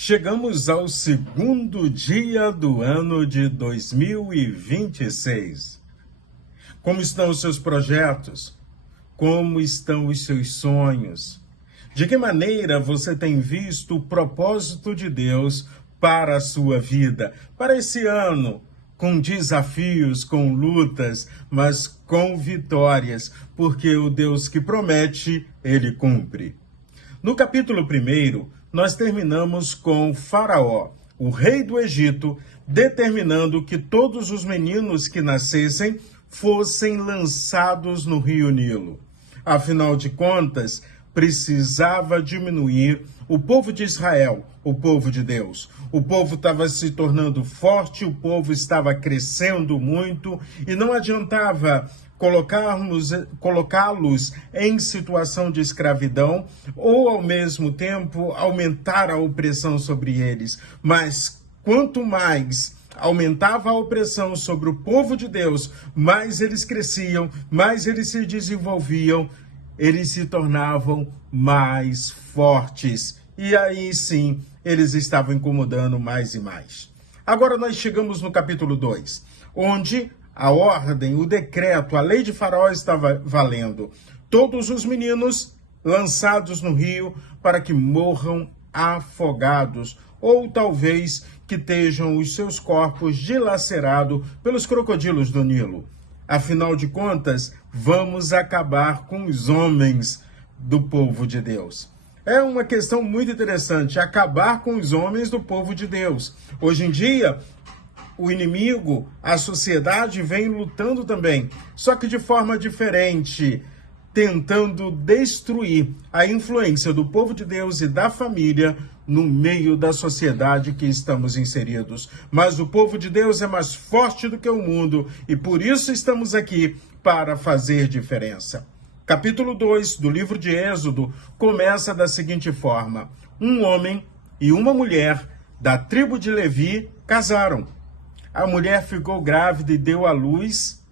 Chegamos ao segundo dia do ano de 2026. Como estão os seus projetos? Como estão os seus sonhos? De que maneira você tem visto o propósito de Deus para a sua vida, para esse ano? Com desafios, com lutas, mas com vitórias, porque o Deus que promete, ele cumpre. No capítulo 1, nós terminamos com Faraó, o rei do Egito, determinando que todos os meninos que nascessem fossem lançados no rio Nilo. Afinal de contas, precisava diminuir o povo de Israel, o povo de Deus. O povo estava se tornando forte, o povo estava crescendo muito e não adiantava colocá-los em situação de escravidão ou, ao mesmo tempo, aumentar a opressão sobre eles. Mas quanto mais aumentava a opressão sobre o povo de Deus, mais eles cresciam, mais eles se desenvolviam, eles se tornavam mais fortes. E aí sim, eles estavam incomodando mais e mais. Agora nós chegamos no capítulo 2, onde a ordem, o decreto, a lei de Faraó estava valendo. Todos os meninos lançados no rio para que morram afogados, ou talvez que estejam os seus corpos dilacerados pelos crocodilos do Nilo. Afinal de contas, vamos acabar com os homens do povo de Deus. É uma questão muito interessante, acabar com os homens do povo de Deus. Hoje em dia, o inimigo, a sociedade vem lutando também, só que de forma diferente, tentando destruir a influência do povo de Deus e da família no meio da sociedade que estamos inseridos. Mas o povo de Deus é mais forte do que o mundo e por isso estamos aqui para fazer diferença. Capítulo 2 do livro de Êxodo começa da seguinte forma: um homem e uma mulher da tribo de Levi casaram. A mulher ficou grávida e deu à luz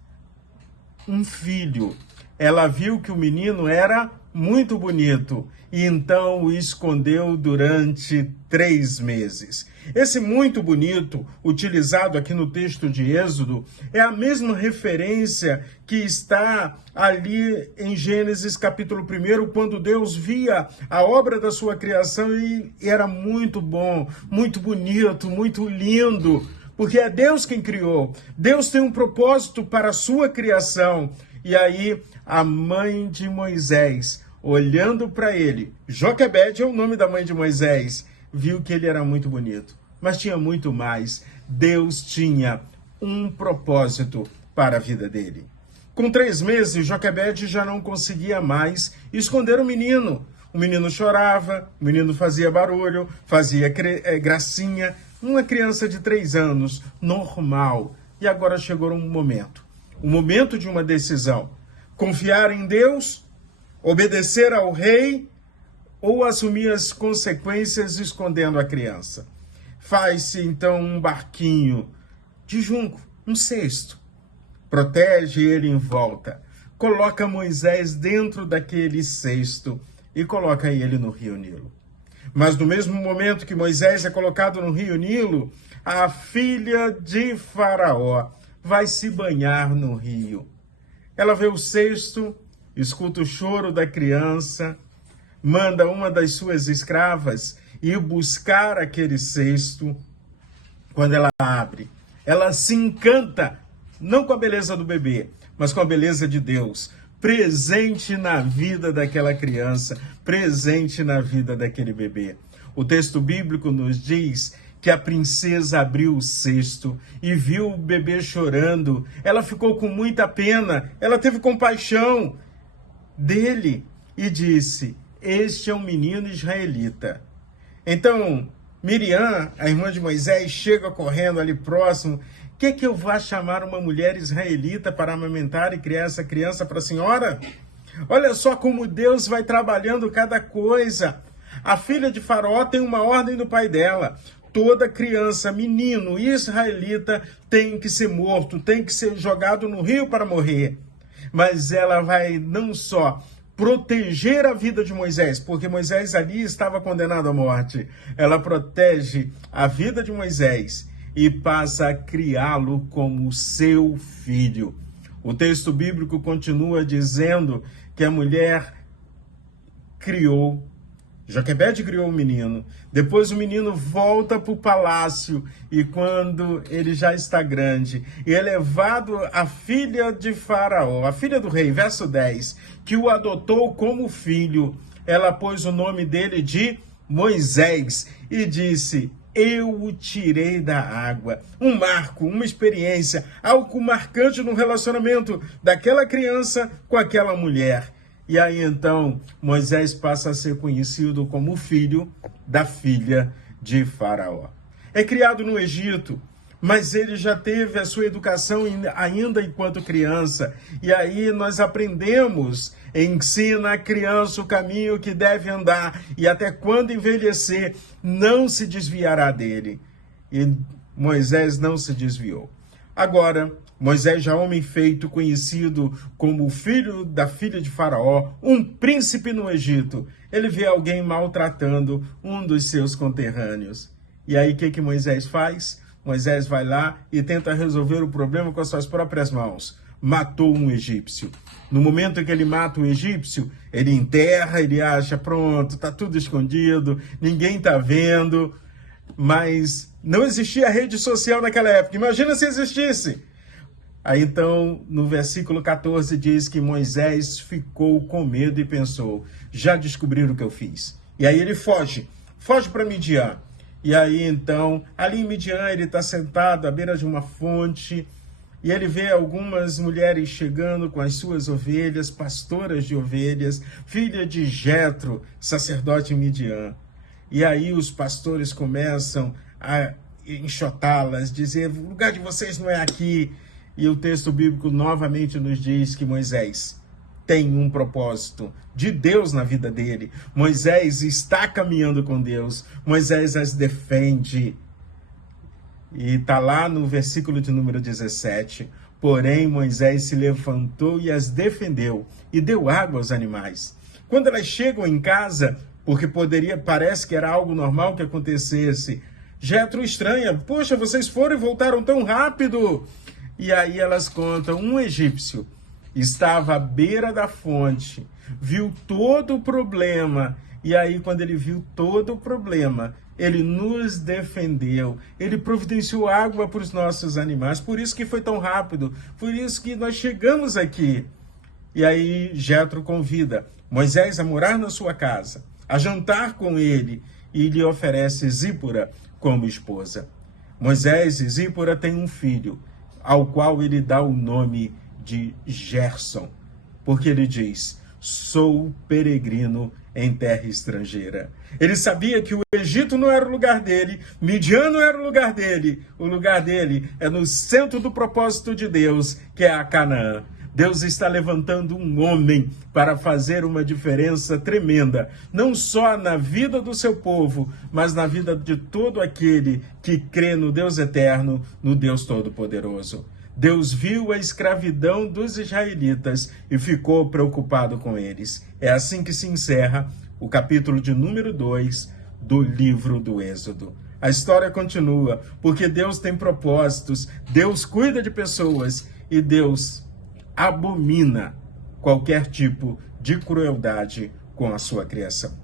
um filho. Ela viu que o menino era muito bonito e então o escondeu durante 3 meses. Esse muito bonito, utilizado aqui no texto de Êxodo, é a mesma referência que está ali em Gênesis capítulo 1, quando Deus via a obra da sua criação e era muito bom, muito bonito, muito lindo. Porque é Deus quem criou. Deus tem um propósito para a sua criação. E aí, a mãe de Moisés, olhando para ele, Joquebede é o nome da mãe de Moisés, viu que ele era muito bonito. Mas tinha muito mais. Deus tinha um propósito para a vida dele. Com 3 meses, Joquebede já não conseguia mais esconder o menino. O menino chorava, o menino fazia barulho, fazia gracinha. Uma criança de 3 anos, normal. E agora chegou um momento. O momento de uma decisão. Confiar em Deus, obedecer ao rei ou assumir as consequências escondendo a criança. Faz-se então um barquinho de junco, um cesto. Protege ele em volta. Coloca Moisés dentro daquele cesto e coloca ele no rio Nilo. Mas no mesmo momento que Moisés é colocado no rio Nilo, a filha de Faraó vai se banhar no rio. Ela vê o cesto, escuta o choro da criança, manda uma das suas escravas ir buscar aquele cesto. Quando ela abre, ela se encanta, não com a beleza do bebê, mas com a beleza de Deus, presente na vida daquela criança, presente na vida daquele bebê. O texto bíblico nos diz que a princesa abriu o cesto e viu o bebê chorando. Ela ficou com muita pena, ela teve compaixão dele e disse: este é um menino israelita. Então, Miriam, a irmã de Moisés, chega correndo ali próximo. Que eu vá chamar uma mulher israelita para amamentar e criar essa criança para a senhora? Olha só como Deus vai trabalhando cada coisa. A filha de Faraó tem uma ordem do pai dela. Toda criança, menino israelita tem que ser morto, tem que ser jogado no rio para morrer. Mas ela vai não só proteger a vida de Moisés, porque Moisés ali estava condenado à morte. Ela protege a vida de Moisés e passa a criá-lo como seu filho. O texto bíblico continua dizendo que a mulher criou, Joquebede criou o menino, depois o menino volta para o palácio e quando ele já está grande, e é levado a filha de Faraó, a filha do rei, verso 10, que o adotou como filho, ela pôs o nome dele de Moisés e disse: eu o tirei da água. Um marco, uma experiência, algo marcante no relacionamento daquela criança com aquela mulher. E aí então Moisés passa a ser conhecido como filho da filha de Faraó. É criado no Egito, mas ele já teve a sua educação ainda enquanto criança. E aí nós aprendemos, ensina a criança o caminho que deve andar e até quando envelhecer não se desviará dele. E Moisés não se desviou. Agora, Moisés, já homem feito, conhecido como o filho da filha de Faraó, um príncipe no Egito, ele vê alguém maltratando um dos seus conterrâneos. E aí o que Moisés faz? Moisés vai lá e tenta resolver o problema com as suas próprias mãos. Matou um egípcio. No momento em que ele mata o egípcio, ele enterra, ele acha, pronto, está tudo escondido, ninguém está vendo. Mas não existia rede social naquela época. Imagina se existisse. Aí então, no versículo 14, diz que Moisés ficou com medo e pensou: já descobriram o que eu fiz. E aí ele foge para Midian. E aí então, ali em Midian, ele está sentado à beira de uma fonte e ele vê algumas mulheres chegando com as suas ovelhas, pastoras de ovelhas, filha de Jetro, sacerdote em Midian. E aí os pastores começam a enxotá-las, dizer: o lugar de vocês não é aqui. E o texto bíblico novamente nos diz que Moisés tem um propósito de Deus na vida dele. Moisés está caminhando com Deus. Moisés as defende. E está lá no versículo de número 17. Porém, Moisés se levantou e as defendeu e deu água aos animais. Quando elas chegam em casa, porque parece que era algo normal que acontecesse, Jetro estranha: poxa, vocês foram e voltaram tão rápido. E aí elas contam: um egípcio estava à beira da fonte, viu todo o problema, e aí quando ele viu todo o problema, ele nos defendeu, ele providenciou água para os nossos animais, por isso que foi tão rápido, por isso que nós chegamos aqui. E aí Jetro convida Moisés a morar na sua casa, a jantar com ele, e lhe oferece Zípora como esposa. Moisés e Zípora têm um filho, ao qual ele dá o nome de Gerson, porque ele diz: sou peregrino em terra estrangeira. Ele sabia que o Egito não era o lugar dele, Midian não era o lugar dele é no centro do propósito de Deus, que é a Canaã. Deus está levantando um homem para fazer uma diferença tremenda, não só na vida do seu povo, mas na vida de todo aquele que crê no Deus eterno, no Deus Todo-Poderoso. Deus viu a escravidão dos israelitas e ficou preocupado com eles. É assim que se encerra o capítulo de número 2 do livro do Êxodo. A história continua, porque Deus tem propósitos, Deus cuida de pessoas e Deus abomina qualquer tipo de crueldade com a sua criação.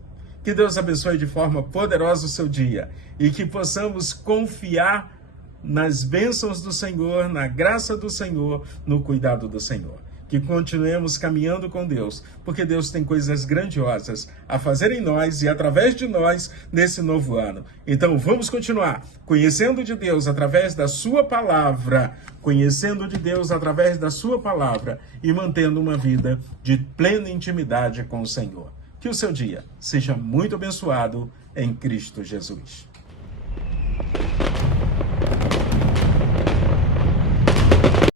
Que Deus abençoe de forma poderosa o seu dia e que possamos confiar nas bênçãos do Senhor, na graça do Senhor, no cuidado do Senhor. Que continuemos caminhando com Deus, porque Deus tem coisas grandiosas a fazer em nós e através de nós nesse novo ano. Então vamos continuar conhecendo de Deus através da sua palavra, e mantendo uma vida de plena intimidade com o Senhor. Que o seu dia seja muito abençoado em Cristo Jesus.